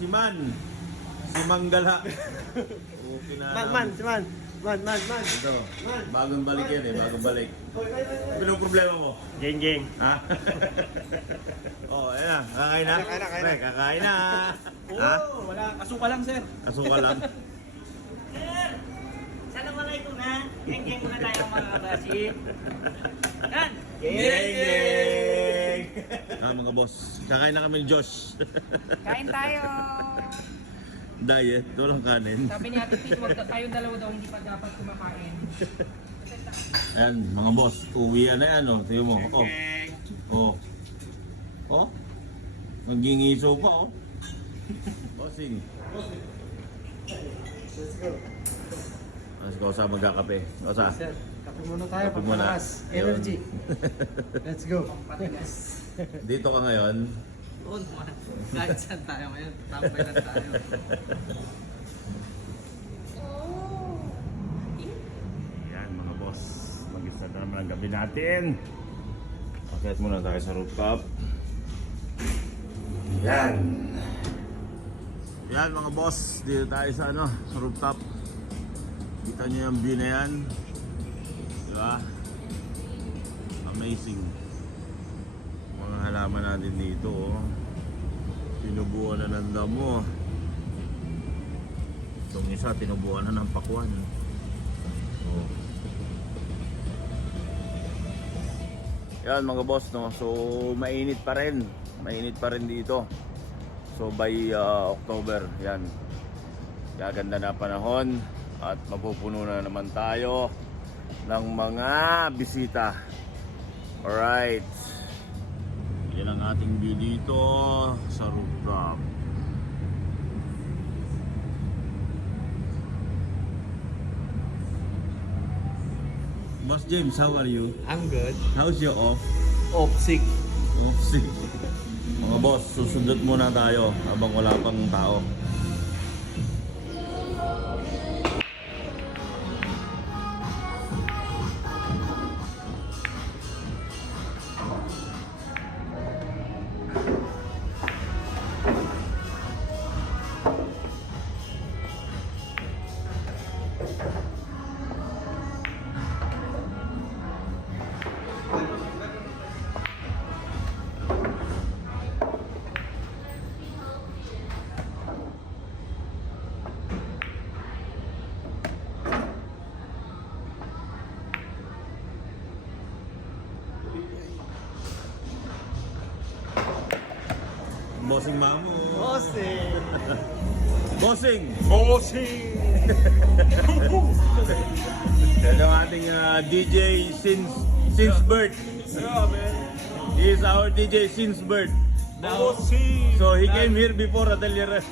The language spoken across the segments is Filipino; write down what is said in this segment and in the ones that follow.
Si Man. Si Manggala. Okay na. Man. Ito. Bagong balik yan eh. Bagong balik. Ano problema mo? Geng. Ha? Oh, ayan. Kakain na? Kakain na. Pre, kakain na. Ha? Wala, kasuka lang sir. Kasuka lang. Sir, Assalamualaikum ha. Geng-geng muna tayo mga kabasi. Yan. Geng! Mga boss, kakain na kami ni Josh. Kain tayo. Diet, walang kanin. Sabi ni Ate Pete, wag tayong dalawa daw hindi pa dapat kumakain. Ayan, mga boss, uwian na yan, oh. Tingnan mo, Magingiso pa, oh. Bossing. Let's go sa magkakape. Osa. Sir, kape muna tayo. Kape muna. Pagpalakas. Energy. Let's go. Dito ka ngayon. Doon man. Kahit saan tayo ngayon, tambay lang tayo. Yan mga boss, mag-start na naman ang gabi natin. Pakiat muna tayo sa rooftop. Yan. Yan mga boss, dito tayo sa sa rooftop. Kita nyo yung view na yan. Diba? Amazing. Mga halaman natin dito, oh. Tinubuan na ng damo. Itong isa, tinubuan na ng pakwan. Oh. Yan mga boss, no? So mainit pa rin. Mainit pa rin dito. So by October, yan. Gaganda na panahon at mapupuno na naman tayo ng mga bisita. Alright. Yan ang ating view dito sa rooftop. Boss James, how are you? I'm good. How's your off? Off sick. Off sick. Mga boss, susundot muna tayo habang wala pang tao. Bossing Mamo. Bossing. Yan ang ating DJ since birth. Yeah, man. He is our DJ since birth. Now, so he came here before Atelier.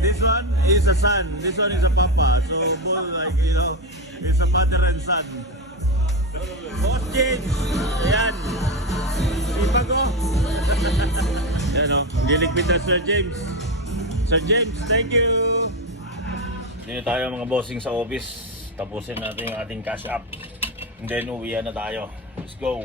This one is a son. This one is a papa. So both like it's a father and son. Boss James. Ayan. Ipag ko. Yan o. Liligpit na Sir James. Sir James, thank you. Dito tayo mga bossing sa office. Tapusin natin yung ating cash up. And then uwian na tayo. Let's go.